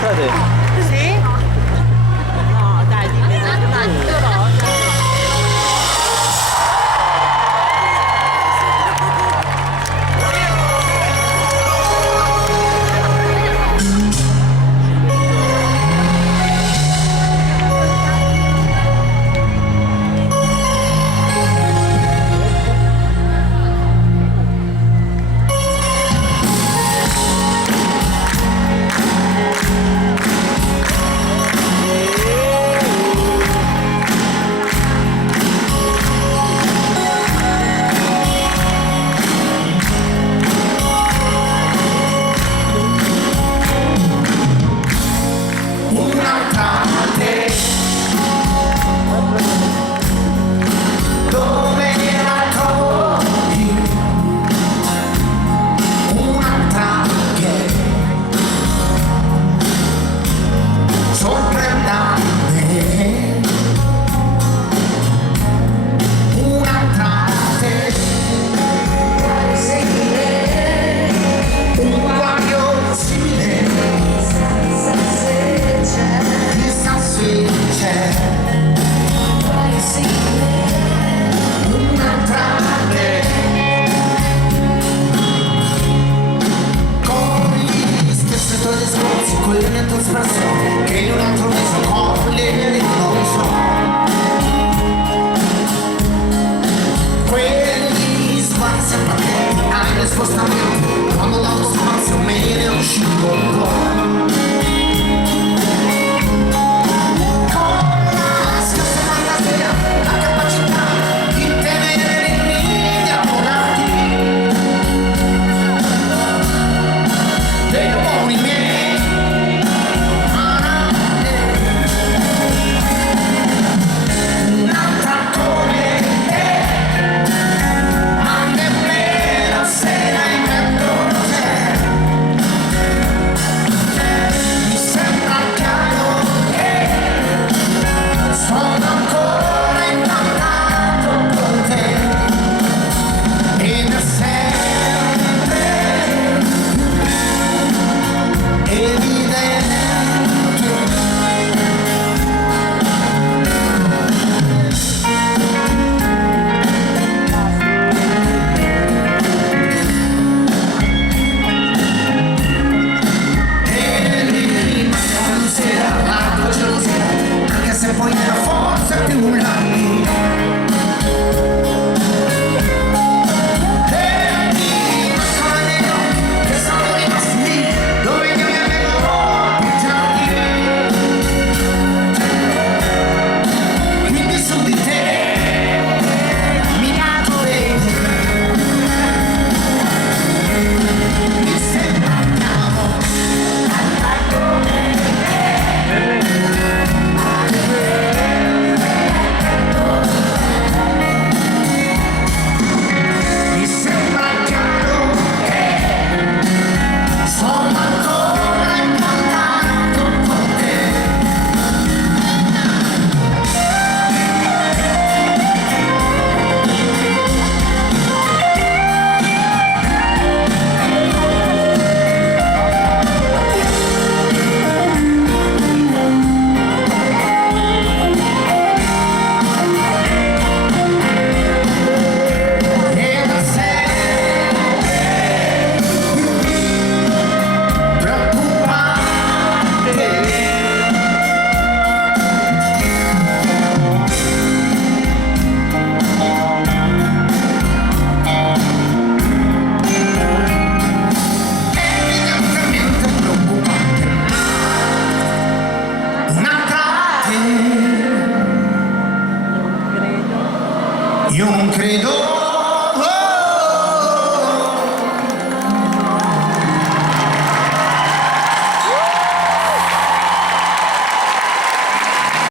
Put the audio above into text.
Frate. Sì? No, dai, dimmi un attimo. Che in un altro viso copre non so quelli sguardi sempre attenti ai spostamenti quando dallo spazio me ne uscito un po'. Poi nella forza più larghi e mi mancano degli occhi che sono rimasti lì dove io mi avevo appoggiati, quindi su di te mi nato vedi, mi sembra un amo io non credo